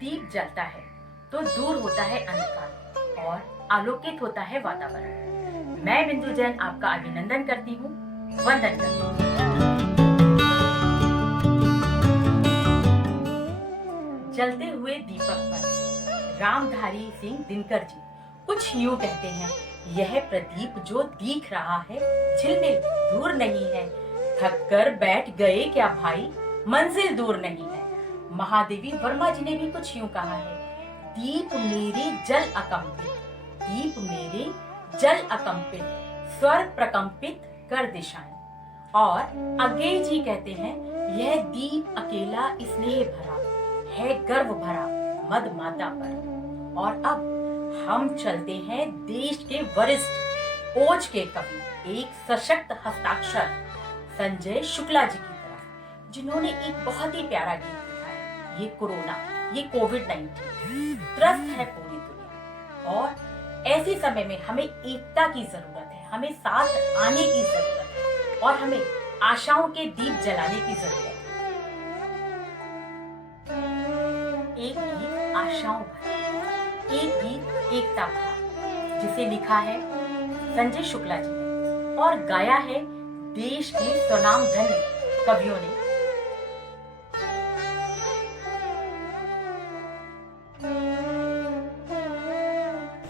दीप जलता है तो दूर होता है अंधकार और आलोकित होता है वातावरण। मैं बिंदु जैन आपका अभिनंदन करती हूँ, वंदन करती हूँ। जलते हुए दीपक पर रामधारी सिंह दिनकर जी कुछ यूं कहते हैं, यह प्रदीप जो दिख रहा है झिलमिल दूर नहीं है, थक कर बैठ गए क्या भाई मंजिल दूर नहीं है। महादेवी वर्मा जी ने भी कुछ यूं कहा है, दीप मेरे जल अकंपित, दीप मेरे जल अकंपित, स्वर्ग प्रकंपित कर दिशाएं। और अज्ञेय जी कहते हैं, यह दीप अकेला स्नेह भरा है गर्व भरा मद माता पर। और अब हम चलते हैं देश के वरिष्ठ ओज के कवि, एक सशक्त हस्ताक्षर संजय शुक्ला जी की तरफ, जिन्होंने एक बहुत ही प्यारा गीत लिखा है। ये कोरोना, ये कोविड-19 त्रस्त है पूरी दुनिया और ऐसे समय में हमें एकता की जरूरत है, हमें साथ आने की जरूरत है और हमें आशाओं के दीप जलाने की जरूरत है। एक गीत आशाओं भरा, एक गीत एकता भरा, जिसे लिखा है संजय शुक्ला जी ने और गाया है देश के स्वनामधन्य कवियों ने।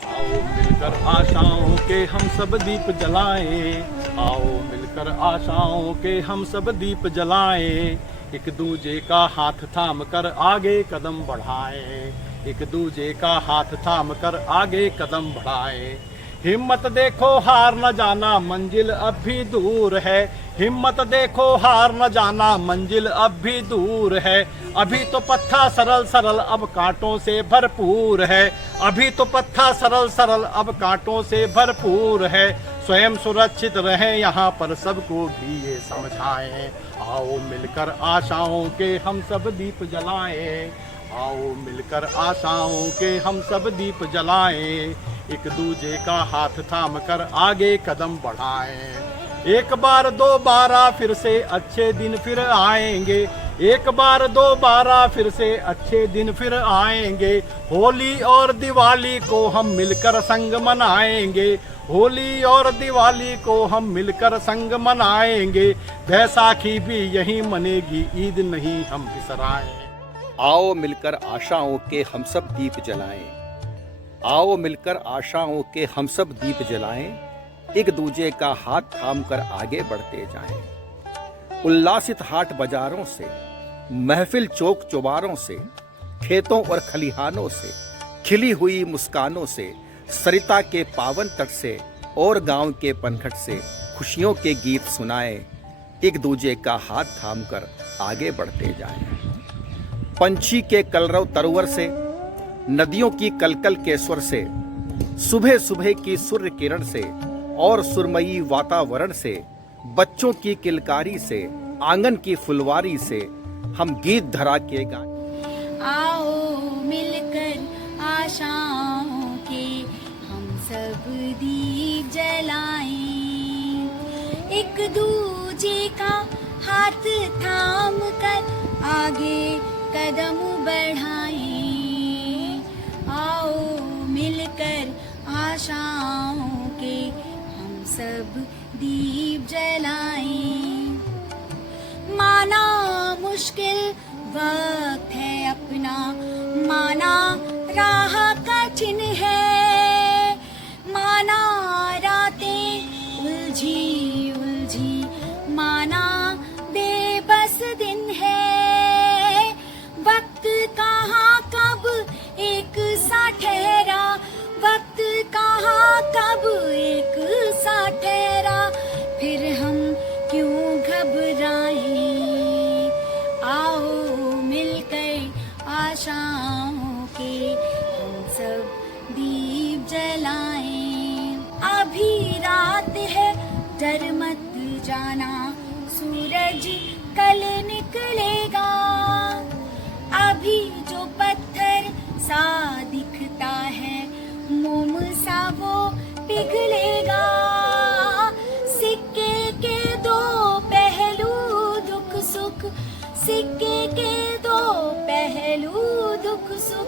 आओ मिलकर आशाओं के हम सब दीप जलाएं, आओ मिलकर आशाओं के हम सब दीप जलाएं, एक दूजे का हाथ थाम कर आगे कदम बढ़ाएं, एक दूजे का हाथ थाम कर आगे कदम बढ़ाएं। हिम्मत देखो हार न जाना मंजिल अब भी दूर है, हिम्मत देखो हार न जाना मंजिल अब भी दूर है, अभी तो पत्था सरल सरल अब कांटों से भरपूर है, अभी तो पत्था सरल सरल अब कांटों से भरपूर है, स्वयं सुरक्षित रहें यहाँ पर सबको भी ये समझाएं, आओ मिलकर आशाओं के हम सब दीप जलाएं, आओ मिलकर आशाओं के हम सब दीप जलाएं, एक दूजे का हाथ थाम कर आगे कदम बढ़ाएं। एक बार दोबारा फिर से अच्छे दिन फिर आएंगे, एक बार दोबारा फिर से अच्छे दिन फिर आएंगे, होली और दिवाली को हम मिलकर संग मनाएंगे, होली और दिवाली को हम मिलकर संग मनाएंगे, बैसाखी भी यहीं मनेगी ईद नहीं हम बिसराएं। आओ मिलकर आशाओं के हम सब दीप जलाएं, आओ मिलकर आशाओं के हम सब दीप जलाएं, एक दूजे का हाथ थाम कर आगे बढ़ते जाएं। उल्लासित हाट बाजारों से, महफिल चौक चौबारों से, खेतों और खलिहानों से, खिली हुई मुस्कानों से, सरिता के पावन तट से और गांव के पनघट से खुशियों के गीत सुनाएं, एक दूजे का हाथ थाम कर आगे बढ़ते जाएं। पंछी के कलरव तरवर से, नदियों की कलकल के स्वर से, सुबह सुबह की सूर्य किरण से और सुरमई वातावरण से, बच्चों की किलकारी से, आंगन की फुलवारी से हम गीत धरा के गाएं। आओ मिलकर आशाओं के हम सब दीप जलाएं, एक दूजे का हाथ थाम कर आगे कदम बढ़ाएं, आओ मिलकर आशाओं के हम सब दीप जलाएं। माना मुश्किल वक्त है अपना, माना राह कठिन है, माना रातें उलझी उलझी, माना बेबस दिन है, वक्त कहाँ कब एक सा ठहरा, वक्त कहाँ कब एक सा ठहरा, फिर हम क्यों घबराएं, आओ मिलकर आशाओं के हम सब दीप जलाएं। अभी रात है डर मत जाना, सूरज कल निकलेगा, अभी जो पत्थर सा दिखता है मोम सा वो पिघलेगा, सिक्के के दो पहलू दुख सुख, सिक्के के दो पहलू दुख सुख,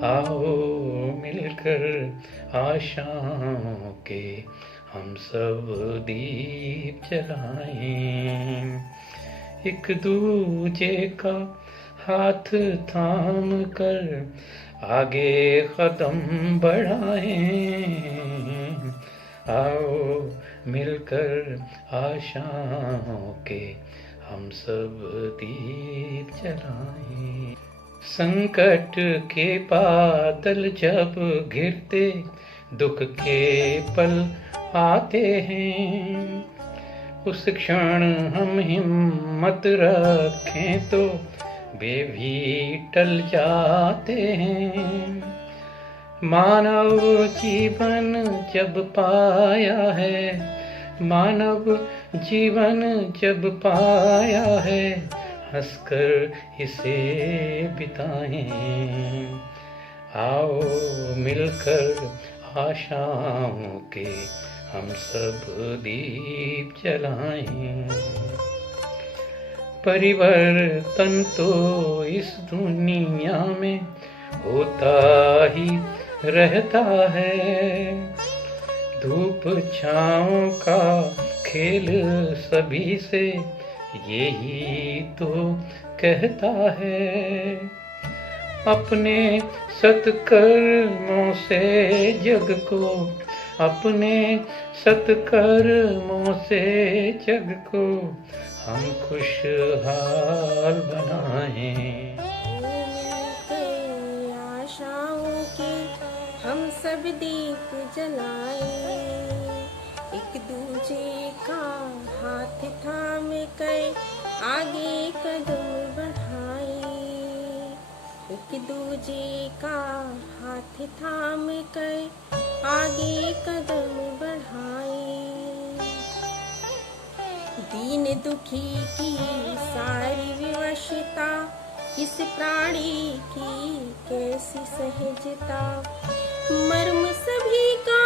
आओ मिलकर आशाओं के हम सब दीप जलाएं, एक दूजे का हाथ थाम कर आगे कदम बढ़ाएं। आओ मिलकर आशाओं के हम सब दीप जलाएं। संकट के बादल जब घिरते दुख के पल आते हैं, उस क्षण हम हिम्मत रखें तो वे भी टल जाते हैं। मानव जीवन जब पाया है, मानव जीवन जब पाया है, हंसकर इसे बिताएं। आओ मिलकर आशाओं के हम सब दीप जलाएं। परिवर्तन तो इस दुनिया में होता ही रहता है, धूप छाँव का खेल सभी से यही तो कहता है। अपने सत्कर्मों से जग को, अपने सत्कर्मों से जग को हम खुशहाल बनाएं। आशाओं के हम सब दीप जलाएं, एक दूजे का हाथ थाम कर आगे कदम बढ़ाएं, एक दूजे का हाथ थाम कर आगे कदम बढ़ाएं। दीन दुखी की सारी विवशता, किस प्राणी की कैसी सहजता, मर्म सभी का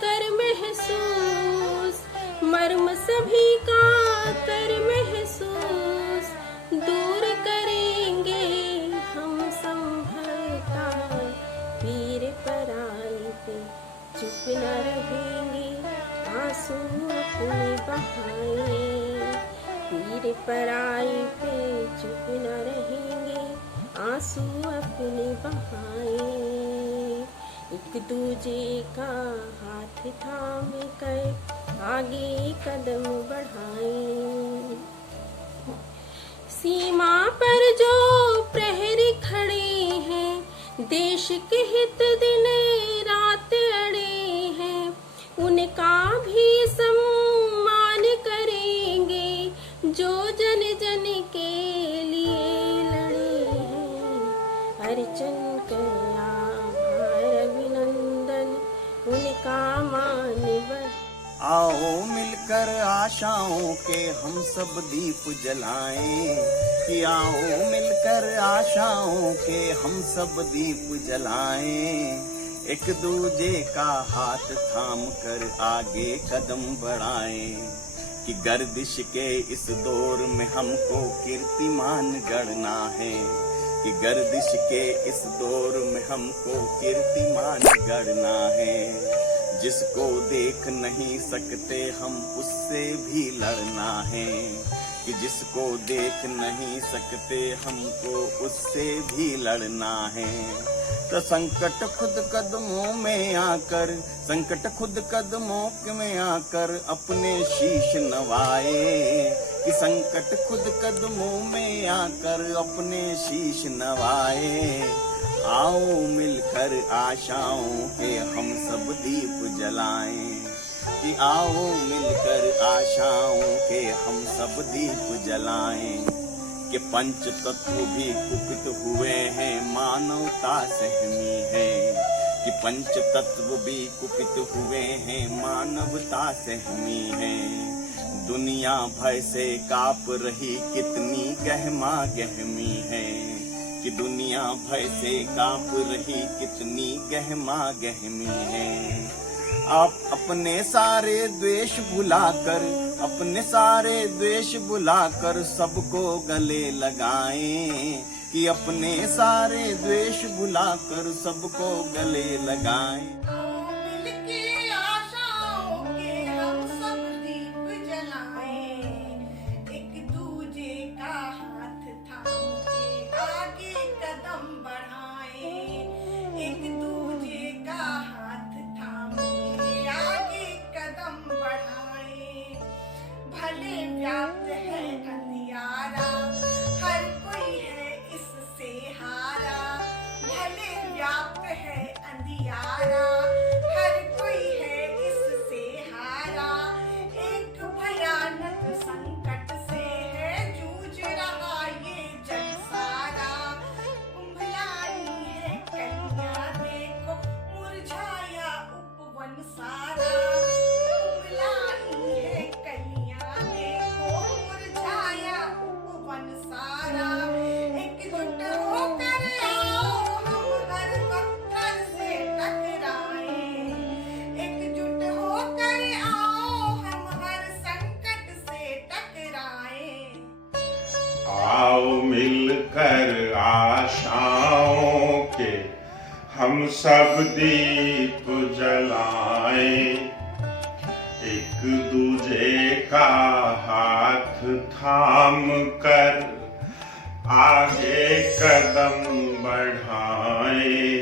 कर महसूस, मर्म सभी का कर महसूस, दूर करेंगे हम संभलता, वीर पराई पे चुप न रहेंगे, आंसू अपने बहाएं। वीर पराई पे चुप न रहेंगे, आंसू अपने बहाएं। एक दूजे का हाथ थाम कर आगे कदम बढ़ाएं। सीमा पर जो प्रहरी खड़े हैं, देश के हित दिन रात अड़े हैं, उनका भी सम्मान करेंगे, जो जन जन के लिए लड़े हैं। अर्चन कर आभार अभिनंदन उनका मान बढ़। आओ मिलकर आशाओं के हम सब दीप जलाएं, कि आओ मिलकर आशाओं के हम सब दीप जलाएं, एक दूजे का हाथ थाम कर आगे कदम बढ़ाएं, कि गर्दिश के इस दौर में हमको कीर्तिमान गढ़ना है, कि गर्दिश के इस दौर में हमको कीर्तिमान गढ़ना है। जिसको देख नहीं सकते हम उससे भी लड़ना है, कि जिसको देख नहीं सकते हमको उससे भी लड़ना है। तो संकट खुद कदमों में आकर, संकट खुद कदमों में आकर अपने शीश नवाए, कि संकट खुद कदमों में आकर अपने शीश नवाए। आओ मिलकर आशाओं के हम सब दीप जलाएं, कि आओ मिलकर आशाओं के हम सब दीप जलाएं, कि पंच तत्व भी कुपित हुए हैं मानवता सहमी है, कि पंच तत्व भी कुपित हुए हैं मानवता सहमी है। दुनिया भय से काप रही कितनी गहमा गहमी है, कि दुनिया भय से कांप रही कितनी गहमा गहमी है। आप अपने सारे द्वेष भुलाकर, अपने सारे द्वेष भुलाकर सबको गले लगाएं, कि अपने सारे द्वेष भुलाकर सबको गले लगाएं। मिलके आशाओं के हम सब दीप जलाएं, एक दूजे का हाथ थाम के आगे कदम बढ़ाएं, एक दूजे का हाथ थाम के आगे कदम बढ़ाएं। भले व्याप्त है अंधियारा, हर कोई है इससे हारा, भले व्याप्त है अंधियारा, हर कोई है इससे हारा। एक भयानक संकट से है जूझ रहा ये जग सारा, कुंभलाई है कलियां देखो मुरझाया उपवन सारा, कुंभलाई है कलियां देखो मुरझाया उपवन सारा। एकजुट होकर आओ हम हर पत्थर से टकराएं, एकजुट होकर आओ हम हर संकट से टकराएं। आओ मिलकर आशाओं के हम सब दीप जलाएं, एक दूजे का हाथ थाम कर आगे कदम बढ़ाएं,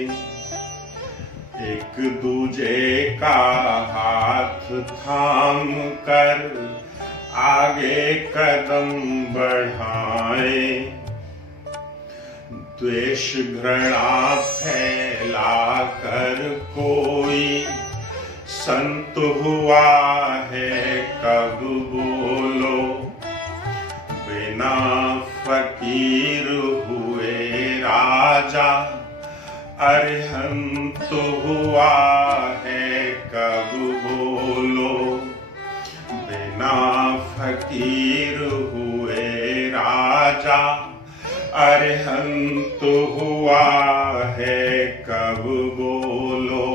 एक दूजे का हाथ थाम कर आगे कदम बढ़ाएं। द्वेष घृणा फैला कर कोई संत हुआ है कब बोलो, बिना फकीर हुए राजा अरिहंत हुआ है कब बोलो, बिना फकीर हुए राजा अरिहंत हुआ है कब बोलो।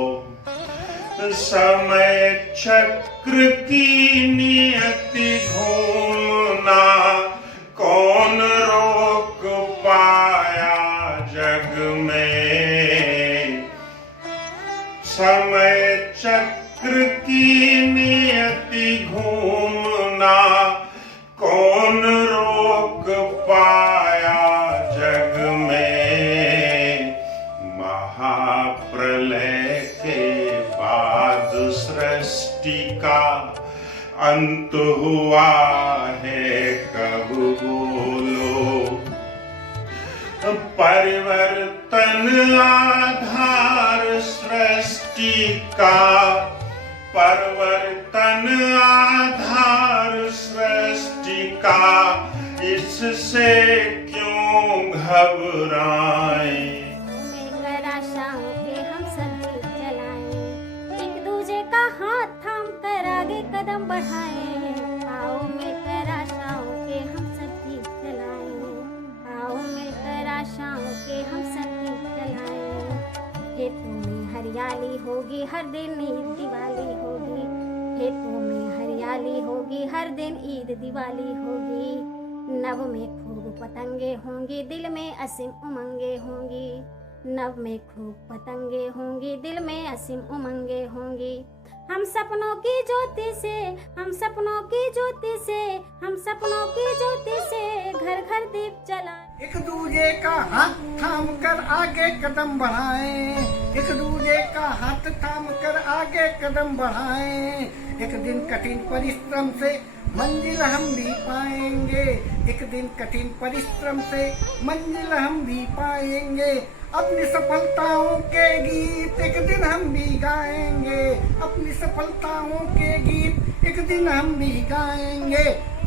समय चक्र की नियति घूमना कौन रोक पाया जग में, समय चक्र की नियति घूमना कौन रोक पाया जग में। महाप्रलय के बाद सृष्टि का अंत हुआ है कब बोलो, परिवर्तन आधार सृष्टि का, परिवर्तन आधार सृष्टि का, इससे क्यों घबराएं। मिलकर आशाओं के हम सब दीप जलाएं, एक दूजे का हाथ थाम कर आगे कदम बढ़ाएं। आओ मिलकर आशाओं के हम सब दीप जलाएं, आओ मिलकर आशाओं के हम सब दीप जलाएं। खेतों में हरियाली होगी हर दिन ईद दिवाली होगी, खेतों में हरियाली होगी हर दिन ईद दिवाली होगी। नव में खूब पतंगे होंगी दिल में असीम उमंगे होंगी, नव में खूब पतंगे होंगी दिल में असीम उमंगे होंगी। हम सपनों की ज्योति से, हम सपनों की ज्योति से, हम सपनों की ज्योति से घर घर दीप जलाएं। एक दूजे का हाथ थाम कर आगे कदम बढ़ाएं, एक दूजे का हाथ थाम कर आगे कदम बढ़ाएं। एक दिन कठिन परिश्रम से मंजिल हम भी पाएंगे, एक दिन कठिन परिश्रम से मंजिल हम भी पाएंगे। अपनी सफलताओं के गीत एक दिन हम भी गाएंगे, अपनी सफलताओं के गीत एक दिन हम भी गाएंगे।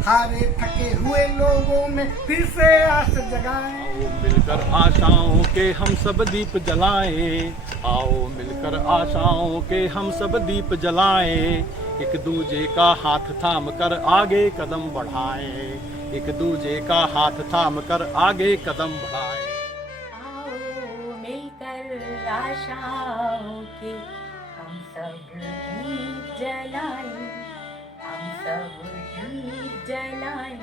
हारे थके हुए लोगों में फिर से आस जगाएं। आओ मिलकर आशाओं के हम सब दीप जलाएं, आओ मिलकर आशाओं के हम सब दीप जलाएं। एक दूजे का हाथ थाम कर आगे कदम बढ़ाएं, एक दूजे का हाथ थाम कर आगे कदम बढ़ाएं। आओ मिलकर आशाओं के हम सब दीप जलाएं, हम सब दीप जलाएं।